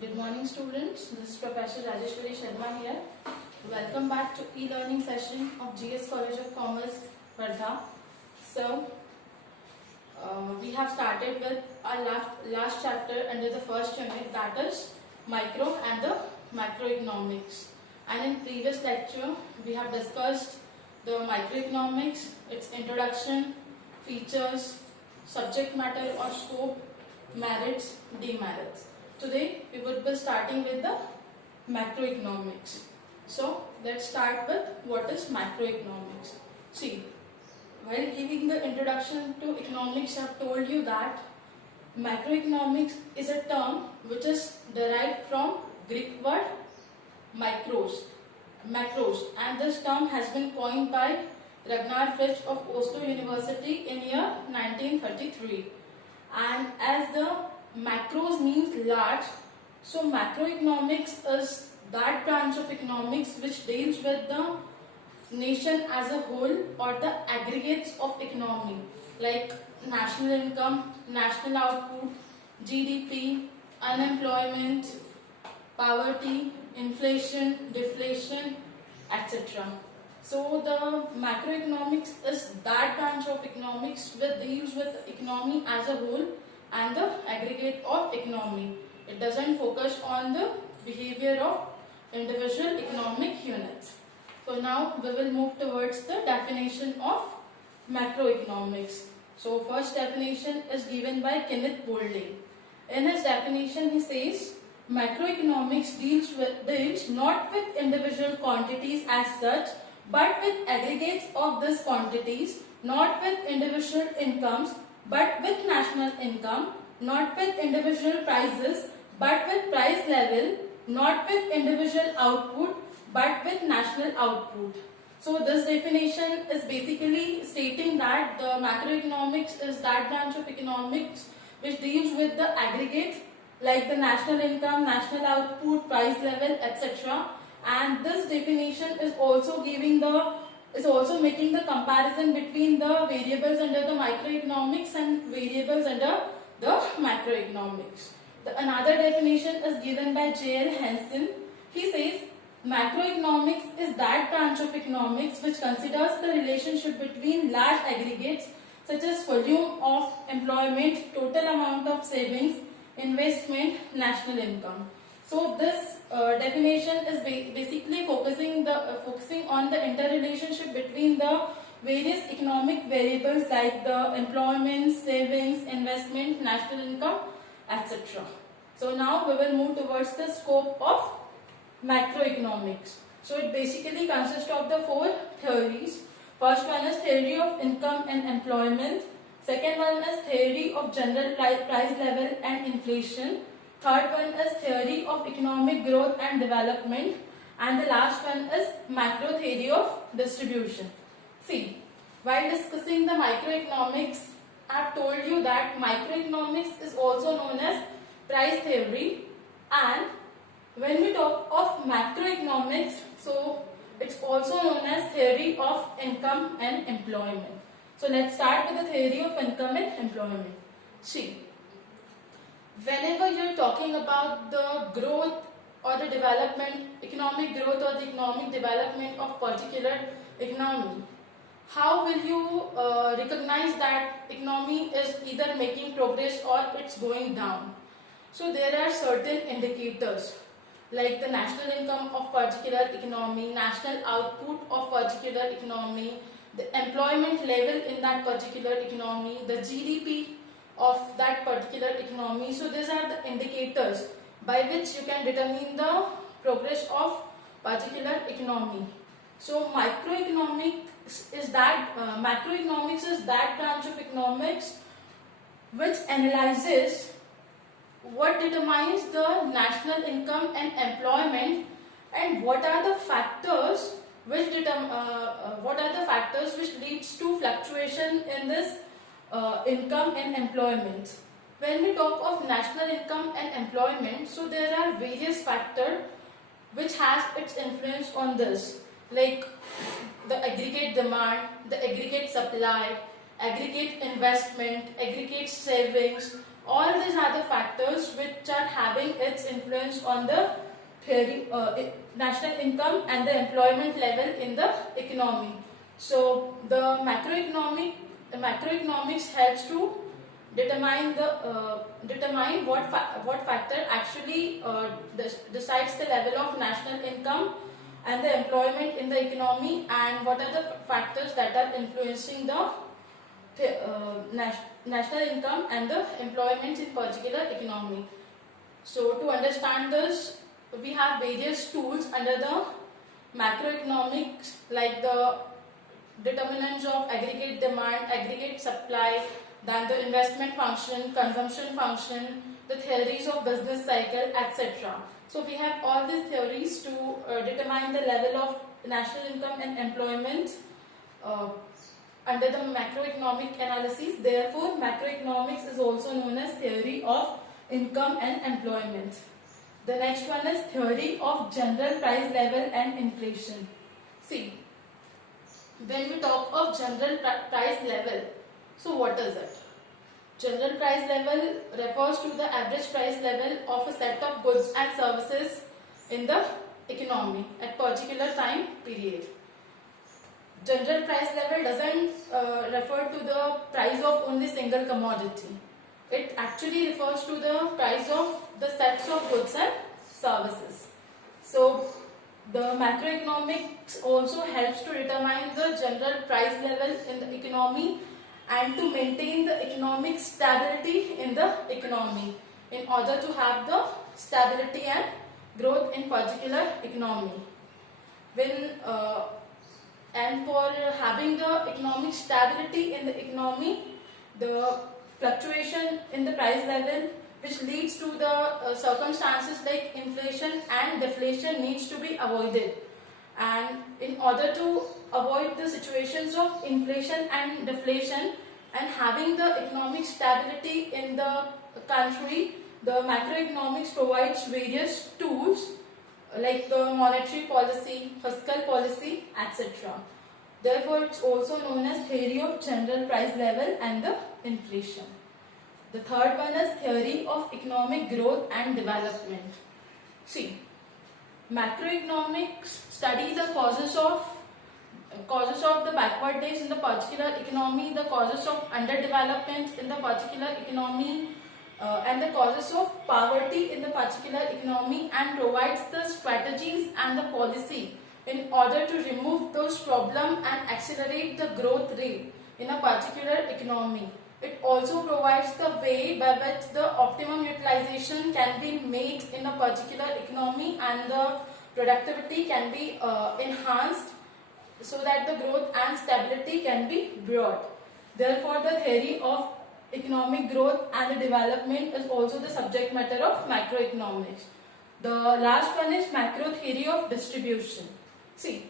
Good morning, students. This is Professor Rajeshwari Sharma here. Welcome back to e-learning session of GS College of Commerce, Wardha. So, we have started with our last chapter under the first unit, that is micro and the macroeconomics. And in previous lecture, we have discussed the microeconomics, its introduction, features, subject matter or scope, merits, demerits. Today we would be starting with the macroeconomics. So let's start with what is macroeconomics. See, while giving the introduction to economics, I have told you that macroeconomics is a term which is derived from Greek word macros, and this term has been coined by Ragnar Frisch of Oslo University in year 1933. And as the macros means large, so macroeconomics is that branch of economics which deals with the nation as a whole or the aggregates of economy like national income, national output, GDP, unemployment, poverty, inflation, deflation, etc. So the macroeconomics is that branch of economics which deals with economy as a whole and the aggregate of economy. It doesn't focus on the behavior of individual economic units. So now we will move towards the definition of macroeconomics. So first definition is given by Kenneth Boulding. In his definition he says, macroeconomics deals not with individual quantities as such, but with aggregates of these quantities, not with individual incomes, but with national income, not with individual prices, but with price level, not with individual output, but with national output. So this definition is basically stating that the macroeconomics is that branch of economics which deals with the aggregates like the national income, national output, price level, etc. And this definition is also making the comparison between the variables under the microeconomics and variables under the macroeconomics. Another definition is given by J.L. Henson. He says, macroeconomics is that branch of economics which considers the relationship between large aggregates such as volume of employment, total amount of savings, investment, national income. So this definition is basically focusing on the interrelationship between the various economic variables like the employment, savings, investment, national income, etc. So now we will move towards the scope of macroeconomics. So it basically consists of the four theories. First one is theory of income and employment. Second one is theory of general price level and inflation. Third one is theory of economic growth and development. And the last one is macro theory of distribution. See, while discussing the microeconomics, I have told you that microeconomics is also known as price theory. And when we talk of macroeconomics, so it's also known as theory of income and employment. So let's start with the theory of income and employment. See, whenever you're talking about the growth or the development, economic growth or the economic development of particular economy, how will you recognize that economy is either making progress or it's going down? So there are certain indicators like the national income of particular economy, national output of particular economy, the employment level in that particular economy, the GDP of that particular economy. So these are the indicators by which you can determine the progress of particular economy. So macroeconomics is that branch of economics which analyzes what determines the national income and employment and what are the factors which leads to fluctuation in this income and employment. When we talk of national income and employment, so there are various factors which has its influence on this, like the aggregate demand, the aggregate supply, aggregate investment, aggregate savings, All these are the factors which are having its influence on the theory, national income and the employment level in the economy. So the macroeconomics helps to determine what factor actually decides the level of national income and the employment in the economy, and what are the factors that are influencing the national income and the employment in particular economy. So to understand this, we have various tools under the macroeconomics, like the determinants of aggregate demand, aggregate supply, then the investment function, consumption function, the theories of business cycle, etc. So we have all these theories to determine the level of national income and employment under the macroeconomic analysis. Therefore, macroeconomics is also known as theory of income and employment. The next one is theory of general price level and inflation. See, when we talk of general price level, so what is it? General price level refers to the average price level of a set of goods and services in the economy at particular time period. General price level doesn't refer to the price of only single commodity. It actually refers to the price of the sets of goods and services. So the macroeconomics also helps to determine the general price level in the economy and to maintain the economic stability in the economy in order to have the stability and growth in particular economy. And for having the economic stability in the economy, the fluctuation in the price level, which leads to the circumstances like inflation and deflation, needs to be avoided. And in order to avoid the situations of inflation and deflation and having the economic stability in the country, the macroeconomics provides various tools like the monetary policy, fiscal policy, etc. Therefore, it's also known as theory of general price level and the inflation. The third one is theory of economic growth and development. See, macroeconomics study the causes of the backwardness in the particular economy, the causes of underdevelopment in the particular economy, and the causes of poverty in the particular economy, and provides the strategies and the policy in order to remove those problems and accelerate the growth rate in a particular economy. It also provides the way by which the optimum utilization can be made in a particular economy and the productivity can be enhanced so that the growth and stability can be brought. Therefore, the theory of economic growth and the development is also the subject matter of macroeconomics. The last one is macro theory of distribution. See,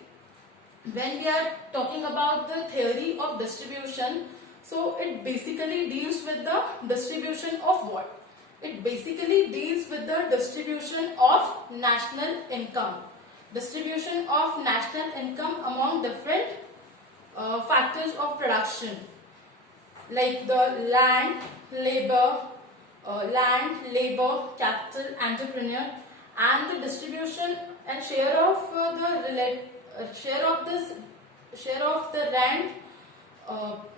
when we are talking about the theory of distribution, so it basically deals with the distribution of what? It basically deals with the distribution of national income. Distribution of national income among different factors of production, like the land, labor, capital, entrepreneur, and the distribution and share of the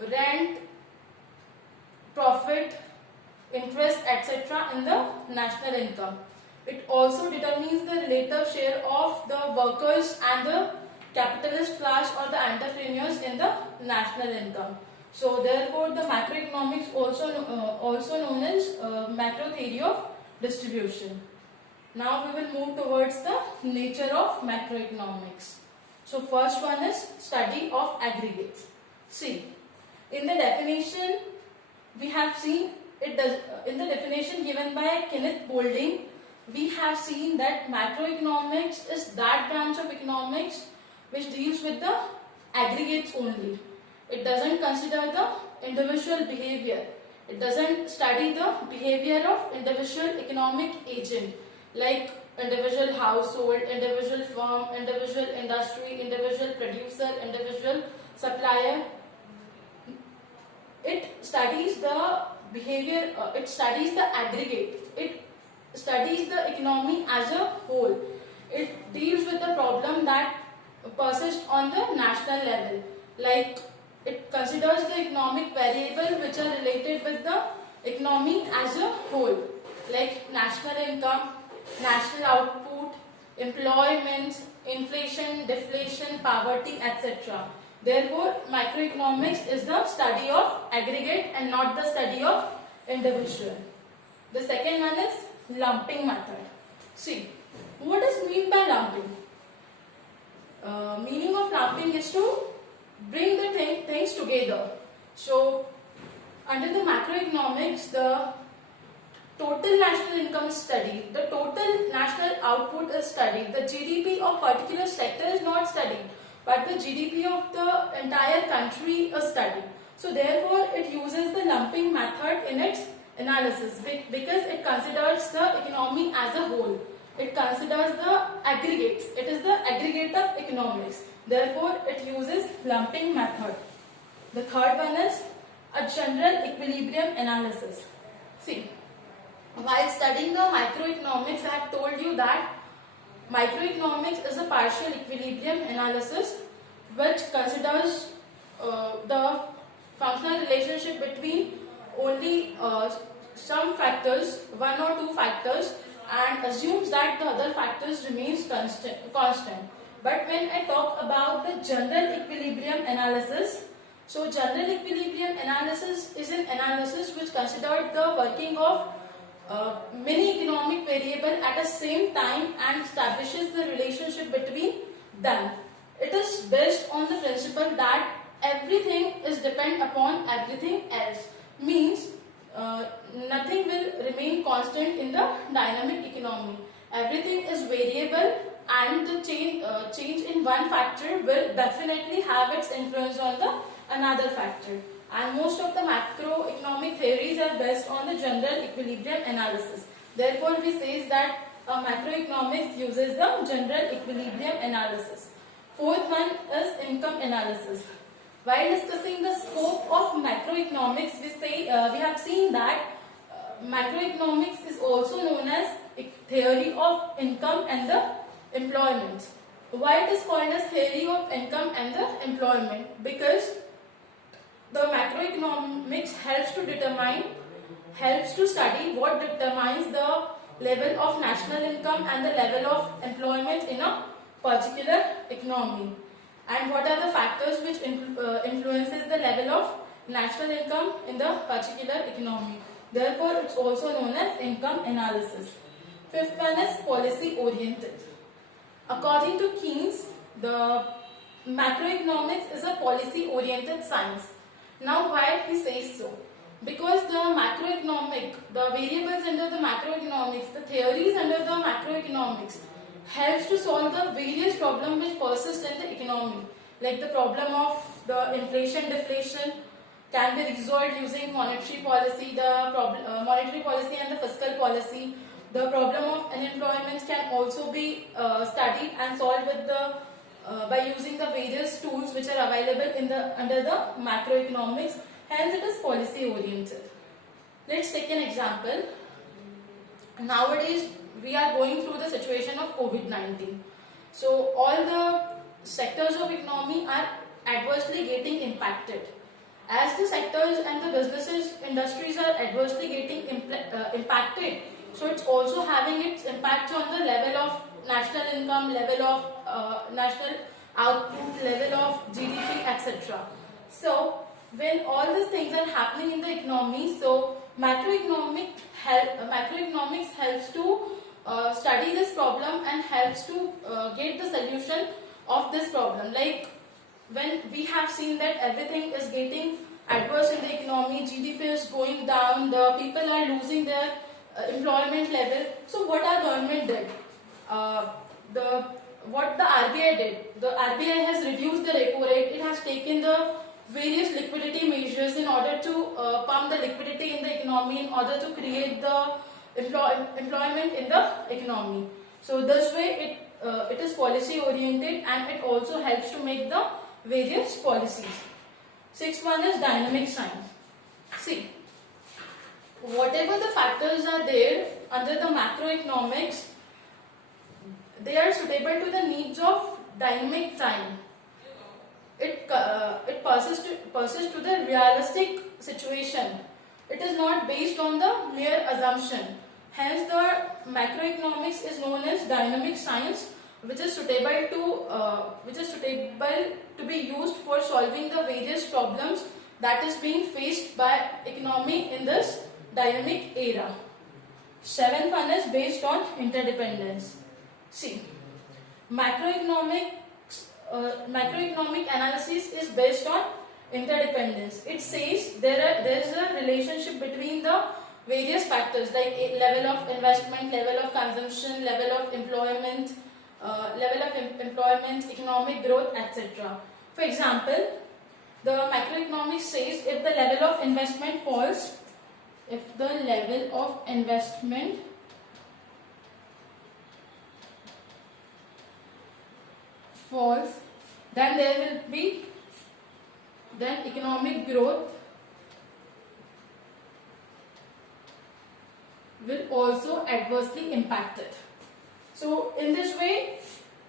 rent, profit, interest, etc. in the national income. It also determines the relative share of the workers and the capitalist class or the entrepreneurs in the national income. So therefore, the macroeconomics also known as macro theory of distribution. Now we will move towards the nature of macroeconomics. So first one is study of aggregates. See, in the definition we have seen it does in the definition given by Kenneth Boulding, we have seen that macroeconomics is that branch of economics which deals with the aggregates only. It doesn't consider the individual behavior. It doesn't study the behavior of individual economic agent like individual household, individual firm, individual industry, individual producer, individual supplier. It studies the behavior, it studies the aggregate. It studies the economy as a whole. It deals with the problem that persists on the national level. Like it considers the economic variable which are related with the economy as a whole, like national income, national output, employment, inflation, deflation, poverty, etc. Therefore, macroeconomics is the study of aggregate and not the study of individual. The second one is lumping method. See, what is mean by lumping? Meaning of lumping is to bring the things together. So, under the macroeconomics, the total national income is studied, the total national output is studied, the GDP of particular sector is not studied, but the GDP of the entire country is studied. So therefore, it uses the lumping method in its analysis because it considers the economy as a whole. It considers the aggregates. It is the aggregate of economics. Therefore, it uses lumping method. The third one is a general equilibrium analysis. See, while studying the microeconomics, I have told you that microeconomics is a partial equilibrium analysis which considers the functional relationship between only some factors, one or two factors, and assumes that the other factors remains constant. But when I talk about the general equilibrium analysis, so general equilibrium analysis is an analysis which considered the working of many economic variables at the same time and establishes the relationship between them. It is based on the principle that everything is depend upon everything else. Means nothing will remain constant in the dynamic economy. Everything is variable, and the change in one factor will definitely have its influence on the another factor. And most of the macroeconomic theories are based on the general equilibrium analysis. Therefore, we say that macroeconomics uses the general equilibrium analysis. Fourth one is income analysis. While discussing the scope of macroeconomics, we have seen that macroeconomics is also known as a theory of income and the employment. Why it is called as theory of income and the employment? Because the macroeconomics helps to study what determines the level of national income and the level of employment in a particular economy, and what are the factors which influences the level of national income in the particular economy. Therefore, it's also known as income analysis. Fifth one is policy oriented. According to Keynes, the macroeconomics is a policy oriented science. Now, why he says so? Because the variables under the macroeconomics, the theories under the macroeconomics helps to solve the various problems which persist in the economy. Like the problem of the inflation, deflation can be resolved using monetary policy, monetary policy and the fiscal policy. The problem of unemployment can also be studied and solved with by using the various tools which are available under the macroeconomics. Hence, it is policy oriented. Let's take an example. Nowadays, we are going through the situation of COVID-19. So, all the sectors of economy are adversely getting impacted. As the sectors and the businesses, industries are adversely getting impacted, so it's also having its impact on the level of national income, level of national output, level of GDP, etc. So, when all these things are happening in the economy, so macroeconomics helps to study this problem and helps to get the solution of this problem. Like when we have seen that everything is getting adverse in the economy, GDP is going down, the people are losing their employment level. So what our government did? What the RBI did? The RBI has reduced the repo rate. It has taken the various liquidity measures in order to pump the liquidity in the economy, in order to create the employment in the economy. So this way it is policy oriented, and it also helps to make the various policies. Sixth one is dynamic science. See, whatever the factors are there under the macroeconomics, they are suitable to the needs of dynamic time. It persists to the realistic situation. It is not based on the mere assumption. Hence, the macroeconomics is known as dynamic science, which is suitable to be used for solving the various problems that is being faced by economy in this dynamic era. Seventh one is based on interdependence. See, macroeconomic analysis is based on interdependence. It says there is a relationship between the various factors like level of investment, level of consumption, level of employment, economic growth, etc. For example, the macroeconomics says if the level of investment falls, then there will be economic growth will also adversely impact it. So in this way,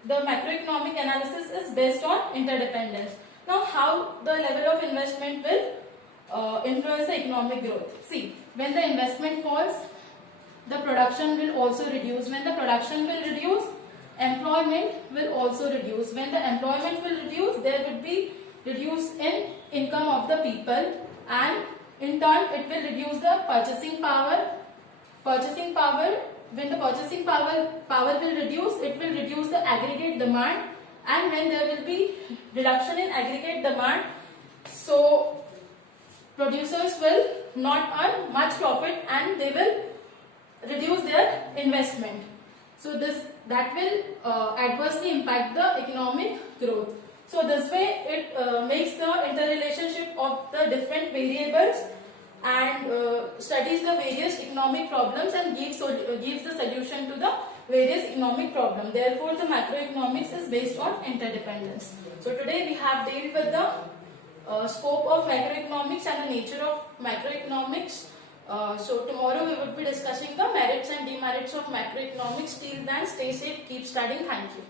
the macroeconomic analysis is based on interdependence. Now, how the level of investment will influence the economic growth? See, when the investment falls, the production will also reduce. When the production will reduce, employment will also reduce. When the employment will reduce, there will be reduce in income of the people, and in turn it will reduce the purchasing power. When the purchasing power will reduce, it will reduce the aggregate demand, and when there will be reduction in aggregate demand, so producers will not earn much profit and they will reduce their investment. So that will adversely impact the economic growth. So this way it makes the interrelationship of the different variables and studies the various economic problems and gives the solution to the various economic problems. Therefore, the macroeconomics is based on interdependence. So today we have dealt with the scope of macroeconomics and the nature of macroeconomics. So tomorrow we would be discussing the merits and demerits of macroeconomics. Till then, stay safe, keep studying. Thank you.